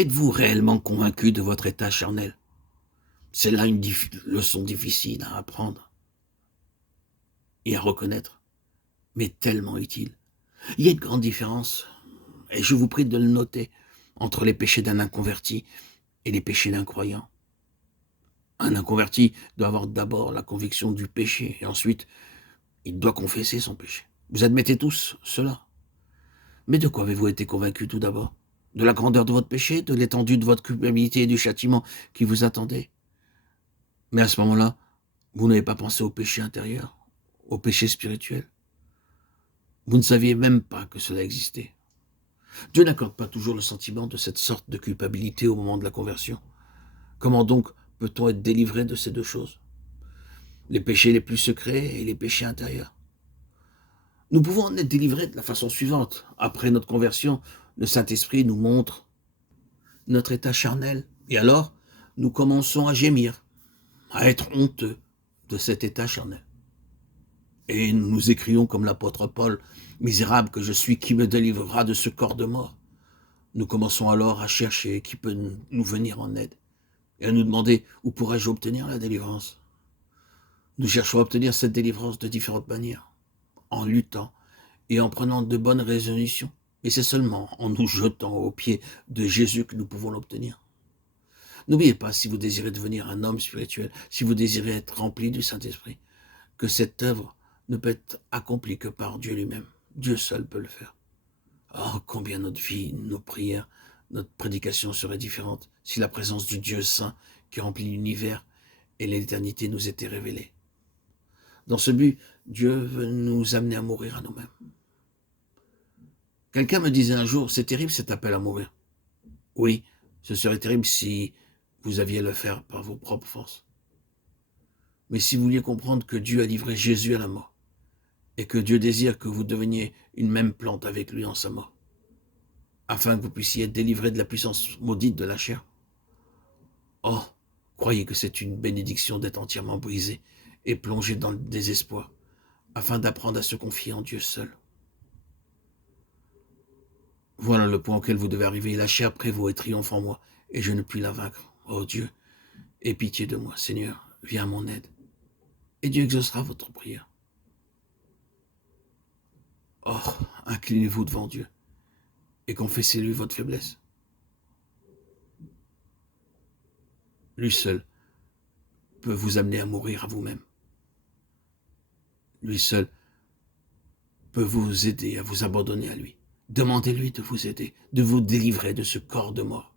Êtes-vous réellement convaincu de votre état charnel? C'est là une leçon difficile à apprendre et à reconnaître, mais tellement utile. Il y a une grande différence, et je vous prie de le noter, entre les péchés d'un inconverti et les péchés d'un croyant. Un inconverti doit avoir d'abord la conviction du péché, et ensuite, il doit confesser son péché. Vous admettez tous cela. Mais de quoi avez-vous été convaincu tout d'abord? De la grandeur de votre péché, de l'étendue de votre culpabilité et du châtiment qui vous attendait? Mais à ce moment-là, vous n'avez pas pensé au péché intérieur, au péché spirituel. Vous ne saviez même pas que cela existait. Dieu n'accorde pas toujours le sentiment de cette sorte de culpabilité au moment de la conversion. Comment donc peut-on être délivré de ces deux choses? Les péchés les plus secrets et les péchés intérieurs. Nous pouvons en être délivrés de la façon suivante. Après notre conversion, le Saint-Esprit nous montre notre état charnel. Et alors, nous commençons à gémir, à être honteux de cet état charnel. Et nous nous écrions comme l'apôtre Paul, « Misérable que je suis, qui me délivrera de ce corps de mort ?» Nous commençons alors à chercher qui peut nous venir en aide et à nous demander où pourrais-je obtenir la délivrance. Nous cherchons à obtenir cette délivrance de différentes manières, en luttant et en prenant de bonnes résolutions. Et c'est seulement en nous jetant aux pieds de Jésus que nous pouvons l'obtenir. N'oubliez pas, si vous désirez devenir un homme spirituel, si vous désirez être rempli du Saint-Esprit, que cette œuvre ne peut être accomplie que par Dieu lui-même. Dieu seul peut le faire. Oh, combien notre vie, nos prières, notre prédication seraient différentes si la présence du Dieu saint qui remplit l'univers et l'éternité nous était révélée. Dans ce but, Dieu veut nous amener à mourir à nous-mêmes. Quelqu'un me disait un jour, c'est terrible cet appel à mourir. Oui, ce serait terrible si vous aviez à le faire par vos propres forces. Mais si vous vouliez comprendre que Dieu a livré Jésus à la mort, et que Dieu désire que vous deveniez une même plante avec lui en sa mort, afin que vous puissiez être délivré de la puissance maudite de la chair. Oh, croyez que c'est une bénédiction d'être entièrement brisé et plongé dans le désespoir, afin d'apprendre à se confier en Dieu seul. Voilà le point auquel vous devez arriver. La chair prévaut et triomphe en moi, et je ne puis la vaincre. Oh Dieu, aie pitié de moi, Seigneur, viens à mon aide. Et Dieu exaucera votre prière. Oh, inclinez-vous devant Dieu et confessez-lui votre faiblesse. Lui seul peut vous amener à mourir à vous-même. Lui seul peut vous aider à vous abandonner à lui. Demandez-lui de vous aider, de vous délivrer de ce corps de mort.